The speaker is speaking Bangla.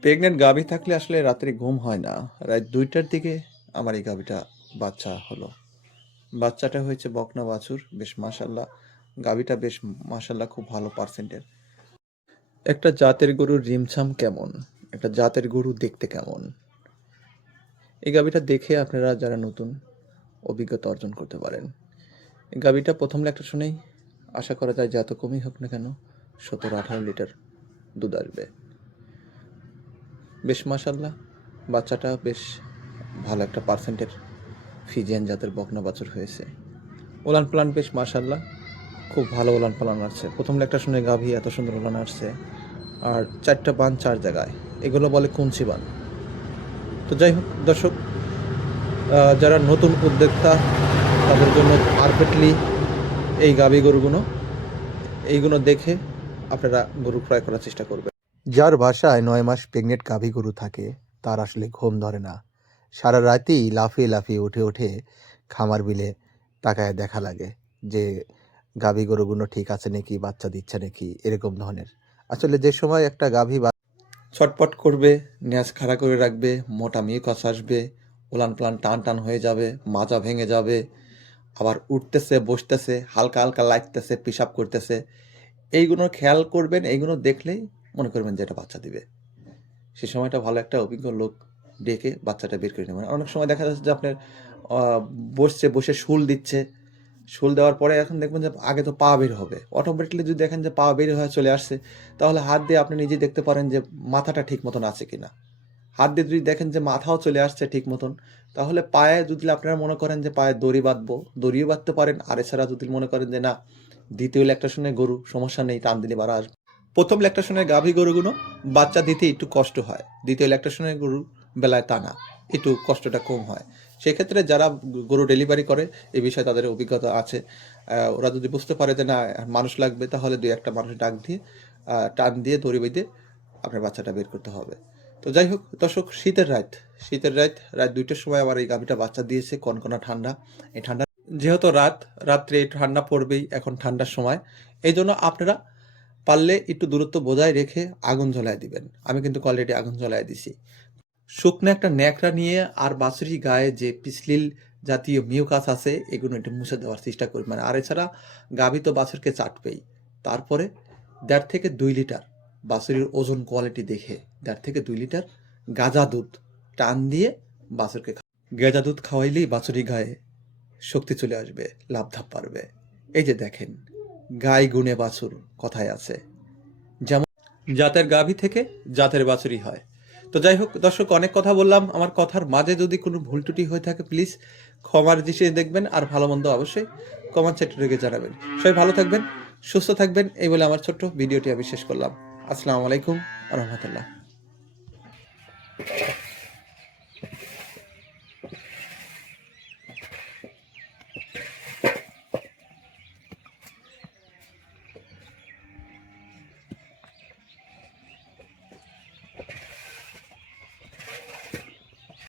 প্রেগনেন্ট গাভী থাকলে আসলে রাত্রে ঘুম হয় না। রাত দুইটার দিকে আমার এই গাভীটা বাচ্চা হলো। বাচ্চাটা হয়েছে বকনা বাছুর, বেশ মাশাল্লাহ। গাভীটা বেশ মাশাল্লাহ খুব ভালো পার্সেন্টের একটা জাতের গরুর রিমছাম কেমন? একটা জাতের গরু দেখতে কেমন? এই গাভীটা দেখে আপনারা যারা নতুন, অভিজ্ঞতা অর্জন করতে পারেন। এই গাভীটা প্রথম লেখটা শুনেই আশা করা যায় যত কমই হোক না কেন, সতেরো আঠারো লিটার দুধ আসবে। বেশ মাশাল্লাহ বাচ্চাটা বেশ ভালো একটা পার্সেন্টের ফিজিয়ান জাতের বকনা বাছুর হয়েছে। ওলান প্লান বেশ মাশাল্লাহ খুব ভালো ওলান পালান আসছে। প্রথম একটা শুনে গাভী এত সুন্দর ওলান আসছে। আর চারটা বান চার জায়গায়। এগুলো বলে কুঞ্চি বান। তো যাই হোক, দর্শক যারা নতুন উদ্যোক্তা, তাদের জন্য পারফেক্টলি এই গাভী গরুগুলো, এইগুলো দেখে আপনারা গরু ক্রয় করার চেষ্টা করবেন। যার বাসায় নয় মাস প্রেগনেন্ট গাভী গরু থাকে, তার আসলে ঘুম ধরে না। সারা রাতেই লাফিয়ে লাফিয়ে উঠে উঠে খামার বিলে তাকায় দেখা লাগে যে, গাভী গরুগুলো ঠিক আছে নাকি, বাচ্চা দিচ্ছে নাকি, এরকম ধরনের। আসলে যে সময় একটা গাভী ছটপট করবে, ন্যাস খাড়া করে রাখবে, মোটা মেয়ে মিউকাস আসবে, উলান প্লান টান টান হয়ে যাবে, মাজা ভেঙে যাবে, আবার উঠতেছে, বসতেছে, হালকা হালকা লাগতেছে পিসাব করতেছে। এইগুলো খেয়াল করবেন, এইগুলো দেখলেই মনে করবেন যে এটা বাচ্চা দিবে। সে সময়টা ভালো একটা অভিজ্ঞ লোক ডেকে বাচ্চাটা বের করে নেবেন। অনেক সময় দেখা যাচ্ছে যে আপনার বসছে, বসে শুল দিচ্ছে। শুল দেওয়ার পরে এখন দেখবেন যে আগে তো পা বের হবে। অটোমেটিকলি যদি দেখেন যে পা বের হয়ে চলে আসছে, তাহলে হাত দিয়ে আপনি নিজে দেখতে পারেন যে মাথাটা ঠিক মতন আছে কি না হাত দিয়ে যদি দেখেন যে মাথাও চলে আসছে ঠিক মতন, তাহলে পায়ে যদি আপনারা মনে করেন যে পায়ে দড়ি বাঁধবো, দড়িও বাঁধতে পারেন। আর এছাড়া যদি মনে করেন যে না, দ্বিতীয় লেকটা শুনে গরু, সমস্যা নেই, টান দিলে বাড়া আসবে। প্রথম লেকটা শুনে গাভী গরুগুলো বাচ্চা দিতে একটু কষ্ট হয়, দ্বিতীয় লেকটা শুনে গরু বেলায় তা না একটু কষ্টটা কম হয়। সেক্ষেত্রে যারা গরু ডেলিভারি করে এই বিষয়ে তাদের অভিজ্ঞতা আছে। ওরা যদি বুঝতে পারে যে না, মানুষ লাগবে, তাহলে দুই একটা মানুষ ডাক দিয়ে টান দিয়ে, দড়ি বেঁধে আপনার বাচ্চাটা বের করতে হবে। তো যাই হোক, দর্শক, শীতের রাত শীতের রাত রাত দুইটার সময় আমার এই গাভীটা বাচ্চা দিয়েছে, কনকনা ঠান্ডা, এই ঠান্ডা যেহেতু রাত, রাত্রে ঠান্ডা পড়বেই, এখন ঠান্ডার সময়। এই জন্য আপনারা পারলে একটু দূরত্ব বজায় রেখে আগুন জ্বলায় দিবেন। আমি কিন্তু অলরেডি আগুন জ্বলায় দিছি। শুকনো একটা ন্যাকড়া নিয়ে আর বাছুরি গায়ে যে পিছলিল জাতীয় মিউকাস আছে, এগুলো একটু মুছে দেওয়ার চেষ্টা করবেন। আর এছাড়া গাভী তো বাছুরকে চাটবেই। তারপরে দেড় থেকে দুই লিটার বাছুরির ওজন কোয়ালিটি দেখে দেড় থেকে দুই লিটার গাজা দুধ টান দিয়ে বাছুরকে গেজা দুধ খাওয়াইলেই বাছুরি গায়ে শক্তি চলে আসবে লাভ ধাপ পারবে এই যে দেখেন গাই গুণে বাছুর কথায় আছে। যেমন জাতের গাভী থেকে জাতের বাছুরি হয়। তো যাই হোক, দর্শক, অনেক কথা বললাম। আমার কথার মাঝে যদি কোনো ভুল ত্রুটি হয়ে থাকে প্লিজ ক্ষমার দৃষ্টিতে দেখবেন আর ভালো মন্দ অবশ্যই কমেন্ট সেক্টরে জানাবেন। সবাই ভালো থাকবেন, সুস্থ থাকবেন, এই বলে আমার ছোট্ট ভিডিওটি আমি শেষ করলাম। আসসালামু আলাইকুম, রহমতুল্লাহ।